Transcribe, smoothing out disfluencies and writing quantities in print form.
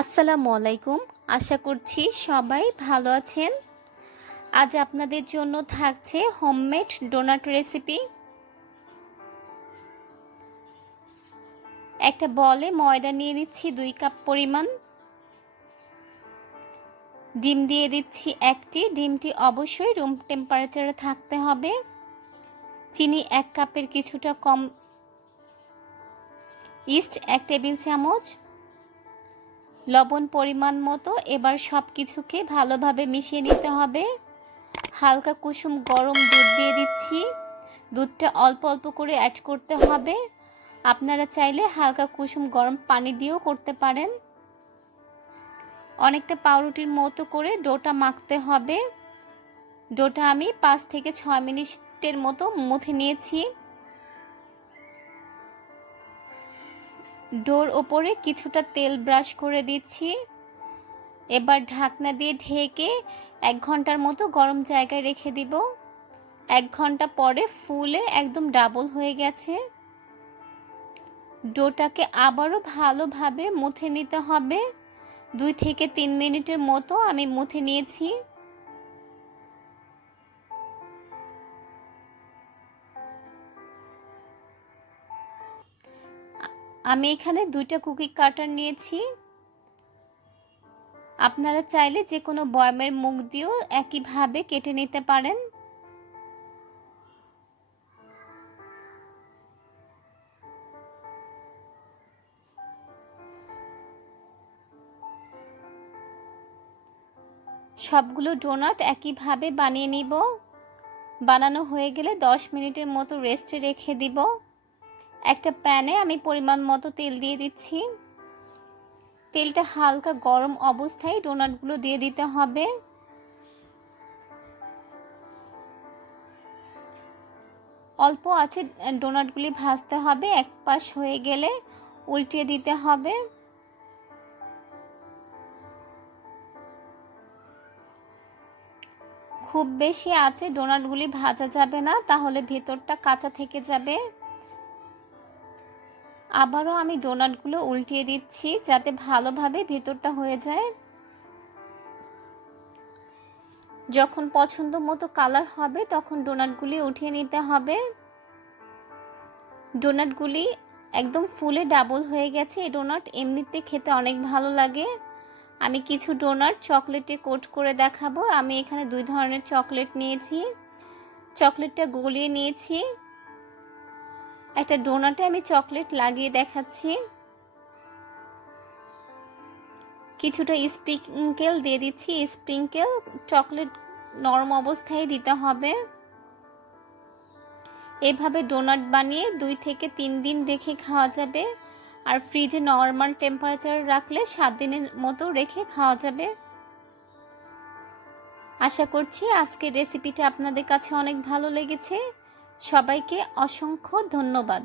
আসসালামু আলাইকুম। আশা করছি সবাই ভালো আছেন। আজ আপনাদের জন্য থাকছে হোমমেড ডোনাট রেসিপি। একটা বলে ময়দা নিয়ে নিচ্ছি 2 কাপ পরিমাণ। ডিম দিয়ে দিচ্ছি একটি। ডিমটি অবশ্যই রুম টেম্পারেচারে থাকতে হবে। চিনি 1 কাপের কিছুটা কম, ইস্ট 1 টেবিল চামচ, লবণ পরিমাণ মতো। এবার সব কিছুকে ভালোভাবে মিশিয়ে নিতে হবে। হালকা কুসুম গরম দুধ দিয়ে দিচ্ছি। দুধটা অল্প অল্প করে অ্যাড করতে হবে। আপনারা চাইলে হালকা কুসুম গরম পানি দিয়েও করতে পারেন। অনেকটা পাউরুটির মতো করে ডোটা মাখতে হবে। ডোটা আমি 5 থেকে 6 মিনিটের মতো মুথে নিয়েছি। ডোর ওপরে কিছুটা তেল ব্রাশ করে দিচ্ছি। এবার ঢাকনা দিয়ে ঢেকে 1 ঘন্টার মতো গরম জায়গায় রেখে দিব। 1 ঘন্টা পরে ফুলে একদম ডাবল হয়ে গেছে। ডোটাকে আবারও ভালোভাবে মুথে নিতে হবে। 2 থেকে 3 মিনিটের মতো আমি মুথে নিয়েছি। আমি এখানে 2টা কুকি কাটার নিয়েছি। আপনারা চাইলে যে কোনো বয়ামের মুখ দিয়েও একইভাবে কেটে নিতে পারেন। সবগুলো ডোনাট একইভাবে বানিয়ে নিব। বানানো হয়ে গেলে 10 মিনিটের মতো রেস্টে রেখে দিব। একটা প্যানে আমি পরিমাণ মতো তেল দিয়ে দিচ্ছি। তেলটা হালকা গরম অবস্থায় ডোনাটগুলো দিয়ে দিতে হবে। অল্প আছে ডোনাটগুলি ভাজতে হবে। এক পাশ হয়ে গেলে উল্টিয়ে দিতে হবে। খুব বেশি আছে ডোনাটগুলি ভাজা যাবে না, তাহলে ভেতরটা কাঁচা থেকে যাবে। আবারও আমি ডোনাটগুলো উল্টিয়ে দিচ্ছি যাতে ভালোভাবে ভেতরটা হয়ে যায়। যখন পছন্দ মতো কালার হবে তখন ডোনাটগুলি উঠিয়ে নিতে হবে। ডোনাটগুলি একদম ফুলে ডাবল হয়ে গেছে। এই ডোনাট এমনিতে খেতে অনেক ভালো লাগে। আমি কিছু ডোনাট চকলেটে কোট করে দেখাবো। আমি এখানে 2 ধরনের চকলেট নিয়েছি। চকলেটটা গলিয়ে নিয়েছি। একটা ডোনাটে আমি চকলেট লাগিয়ে দেখাচ্ছি। কিছুটা স্প্রিংকেল দিয়ে দিচ্ছি। স্প্রিংকেল চকলেট নরম অবস্থায় দিতে হবে। এভাবে ডোনাট বানিয়ে 2 থেকে 3 দিন রেখে খাওয়া যাবে। আর ফ্রিজে নরমাল টেম্পারেচারে রাখলে 7 দিনের মতো রেখে খাওয়া যাবে। আশা করছি আজকের রেসিপিটা আপনাদের কাছে অনেক ভালো লেগেছে। সবাইকে অসংখ্য ধন্যবাদ।